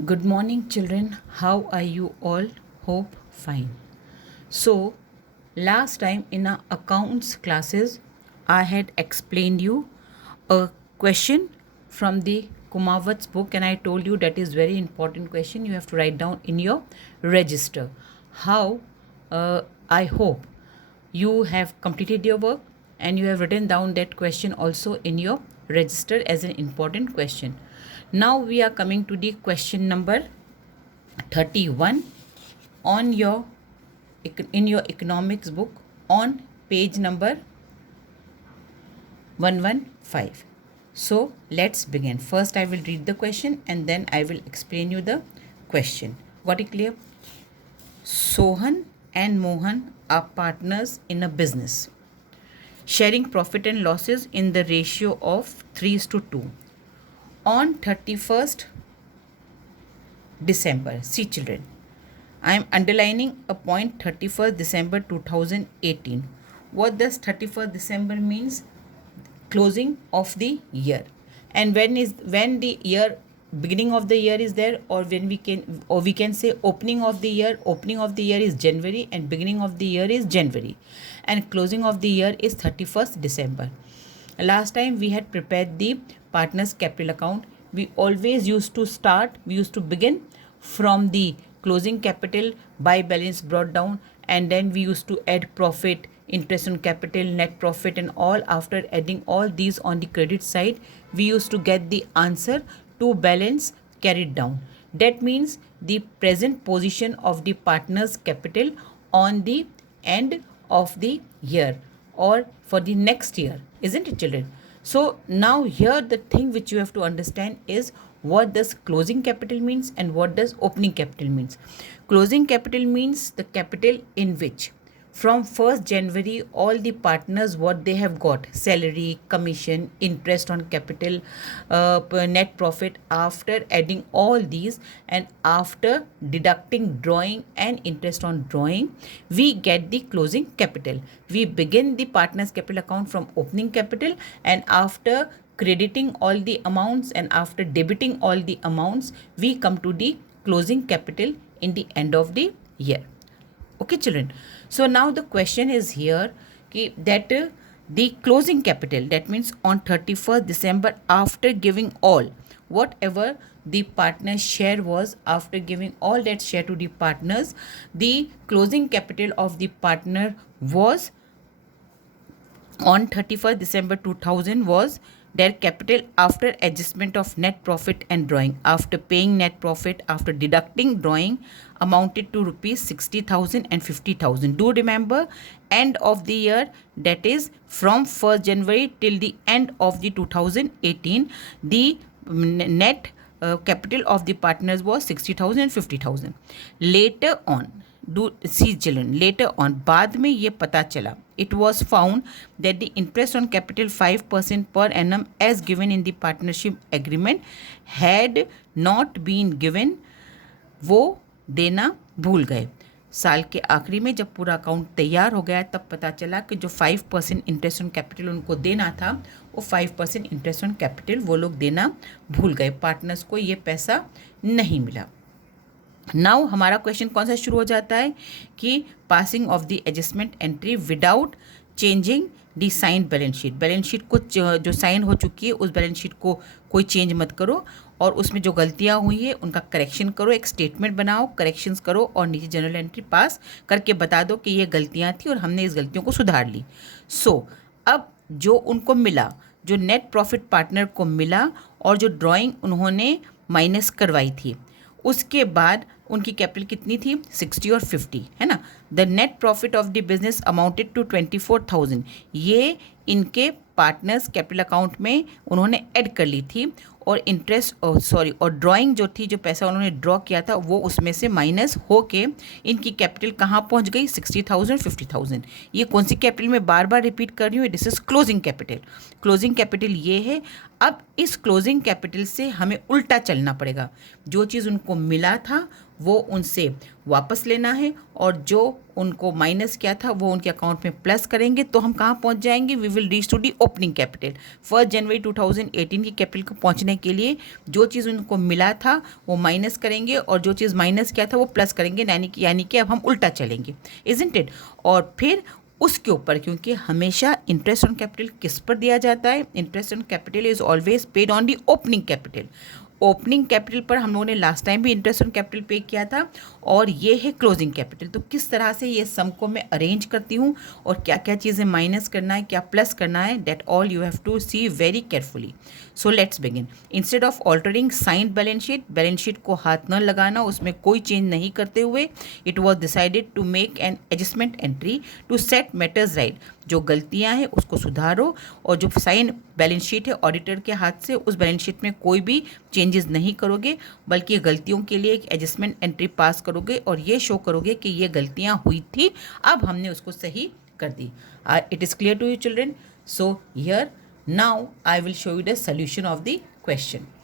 Good morning, children. How are you all? Hope fine. So, last time in our accounts classes, I had explained you a question from the Kumawat's book, and I told you that is very important question. You have to write down in your register. How? I hope you have completed your work and you have written down that question also in your register as an important question. Now we are coming to the question number 31 on your in your economics book on page number 115. So let's begin. First I will read the question and then I will explain you the question. Got it clear? Sohan and Mohan are partners in a business, sharing profit and losses in the ratio of 3:2. On 31st December, see children, I am underlining a point 31st December 2018. What does 31st December means? Closing of the year. And when the year beginning of the year is there, or when we can say opening of the year. Opening of the year is January and beginning of the year is January, and closing of the year is 31st December. Last time we had prepared the partners capital account. We used to begin from the closing capital by balance brought down, and then we used to add profit, interest on capital, net profit, and all. After adding all these on the credit side, we used to get the answer to balance carried down. That means the present position of the partner's capital on the end of the year or for the next year, isn't it, children? So now here the thing which you have to understand is what does closing capital means and what does opening capital means. Closing capital means the capital in which from 1st January all the partners what they have got: salary, commission, interest on capital, net profit. After adding all these and after deducting drawing and interest on drawing, we get the closing capital. We begin the partners capital account from opening capital, and after crediting all the amounts and after debiting all the amounts, we come to the closing capital in the end of the year. Okay, children. So now the question is here that the closing capital, that means on 31st December, after giving all, whatever the partner's share was, after giving all that share to the partners, the closing capital of the partner was on 31st December 2000 was their capital after adjustment of net profit and drawing. After paying net profit, after deducting drawing, amounted to rupees 60,000 and 50,000. Do remember, end of the year, that is from 1st January till the end of the 2018, the net capital of the partners was 60,000 and 50,000. Later on, do see children, later on बाद में ये पता चला, it was found that the interest on capital 5% per annum as given in the partnership agreement had not been given. वो देना भूल गए. साल के आखिरी में जब पूरा अकाउंट तैयार हो गया तब पता चला कि जो 5% इंटरेस्ट ऑन कैपिटल उनको देना था वो 5% इंटरेस्ट ऑन कैपिटल वो लोग देना भूल गए. पार्टनर्स को ये पैसा नहीं मिला. नाउ हमारा क्वेश्चन कौन सा शुरू हो जाता है कि passing off the adjustment entry without changing the sign balance sheet. Balance sheet को जो साइन हो चुकी है उस बैलेंस शीट को कोई चेंज मत करो और उसमें जो गलतियां हुई है उनका करेक्शन करो. एक स्टेटमेंट बनाओ, करेक्शंस करो और नीचे जनरल एंट्री पास करके बता दो कि ये गलतियां थी और हमने इस गलतियों को सुधार ली. सो अब जो उनको मिला, जो नेट प्रॉफिट पार्टनर को मिला और जो ड्राइंग उन्होंने माइनस करवाई थी, उसके बाद उनकी कैपिटल कितनी थी? 60 और 50, है ना. The net profit of the business amounted to 24,000. ये इनके पार्टनर्स कैपिटल अकाउंट में उन्होंने ऐड कर ली थी और इंटरेस्ट और ड्राइंग जो थी, जो पैसा उन्होंने ड्रॉ किया था वो उसमें से माइनस होके इनकी कैपिटल कहाँ पहुँच गई? 60,000, 50,000. ये कौन सी कैपिटल में बार बार रिपीट कर रही हूँ? This is closing capital. Closing capital ये है अब इस क्लोजिंग कैपिटल से हमें उल्टा चलना पड़ेगा। जो चीज़ उनको मिला था वो उनसे वापस लेना है, और जो उनको माइनस किया था वो उनके अकाउंट में प्लस करेंगे। तो हम कहाँ पहुँच जाएंगे? We will reach to the opening capital. 1 जनवरी 2018 की कैपिटल को पहुँचने के लिए जो चीज़ उनको मिला था वो माइनस करेंगे, और जो चीज़ माइनस किया था वो प्लस करेंगे, यानी कि अब हम उल्टा चलेंगे, इजंट इट। और फिर उसके ऊपर, क्योंकि हमेशा इंटरेस्ट ऑन कैपिटल किस पर दिया जाता है? Interest on capital is always paid on the opening capital. Opening capital पर हम लोगों ने लास्ट टाइम भी इंटरेस्ट ऑन कैपिटल पे किया था, और ये है क्लोजिंग कैपिटल। तो किस तरह से ये सम को मैं अरेंज करती हूँ और क्या क्या चीज़ें माइनस करना है, क्या प्लस करना है, that all you have to see very carefully. So let's begin. Instead of altering signed balance sheet को हाथ न लगाना, उसमें कोई चेंज नहीं करते हुए, it was decided to make an adjustment entry to set matters right. जो गलतियां हैं उसको सुधारो, और जो साइन बैलेंस शीट है ऑडिटर के हाथ से, उस बैलेंस शीट में कोई भी चेंजेस नहीं करोगे, बल्कि गलतियों के लिए एक एडजस्टमेंट एंट्री पास करोगे और ये शो करोगे कि ये गलतियां हुई थी, अब हमने उसको सही कर दी। It is clear to you children? So here now I will show you the solution of the question.